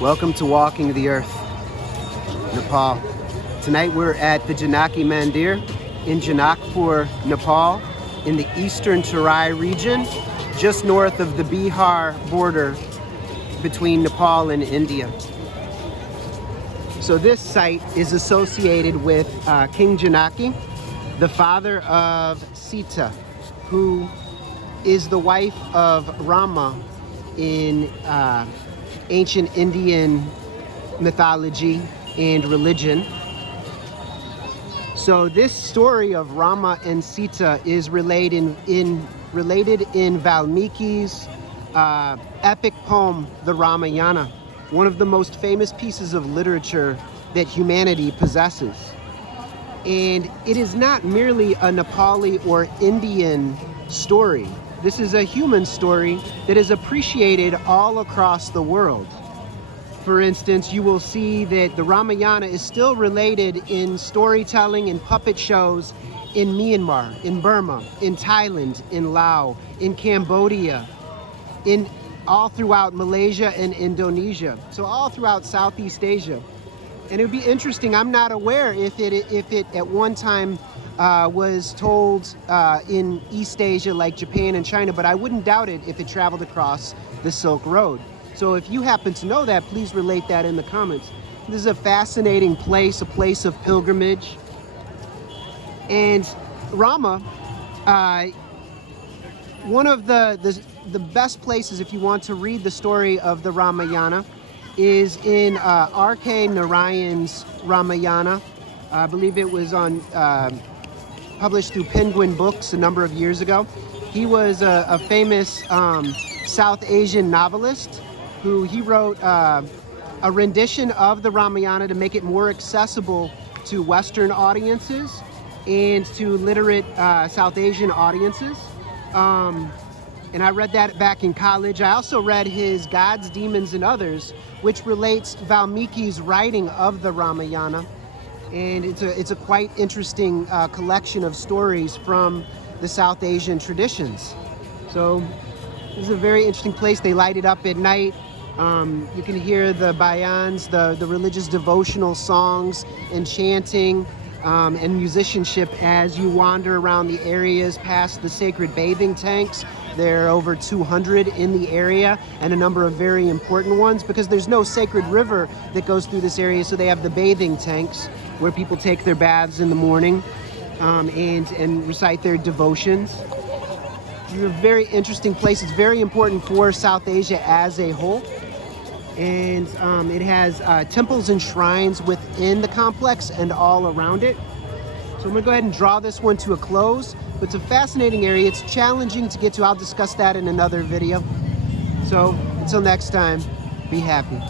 Welcome to Walking the Earth, Nepal. Tonight we're at the Janakhi Mandir in Janakhpur, Nepal, in the eastern Terai region, just north of the Bihar border between Nepal and India. So this site is associated with King Janakhi, the father of Sita, who is the wife of Rama in ancient Indian mythology and religion. So this story of Rama and Sita is related in Valmiki's epic poem, the Ramayana, one of the most famous pieces of literature that humanity possesses. And it is not merely a Nepali or Indian story. This is a human story that is appreciated all across the world. For instance, you will see that the Ramayana is still related in storytelling and puppet shows in Myanmar, in Burma, in Thailand, in Laos, in Cambodia, in all throughout Malaysia and Indonesia, so all throughout Southeast Asia. And it would be interesting, I'm not aware if it at one time was told in East Asia like Japan and China, but I wouldn't doubt it if it traveled across the Silk Road. So if you happen to know that, please relate that in the comments. This is a fascinating place, a place of pilgrimage. And Rama, one of the best places if you want to read the story of the Ramayana is in R.K. Narayan's Ramayana. I believe it was published through Penguin Books a number of years ago. He was a famous South Asian novelist who he wrote a rendition of the Ramayana to make it more accessible to Western audiences and to literate South Asian audiences. And I read that back in college. I also read his Gods, Demons, and Others, which relates Valmiki's writing of the Ramayana. And it's a quite interesting collection of stories from the South Asian traditions. So this is a very interesting place. They light it up at night. You can hear the bayans, the religious devotional songs and chanting and musicianship as you wander around the areas past the sacred bathing tanks. There are over 200 in the area, and a number of very important ones because there's no sacred river that goes through this area, so they have the bathing tanks where people take their baths in the morning and recite their devotions. It's a very interesting place. It's very important for South Asia as a whole. And it has temples and shrines within the complex and all around it. So I'm gonna go ahead and draw this one to a close, but it's a fascinating area. It's challenging to get to. I'll discuss that in another video. So until next time, be happy.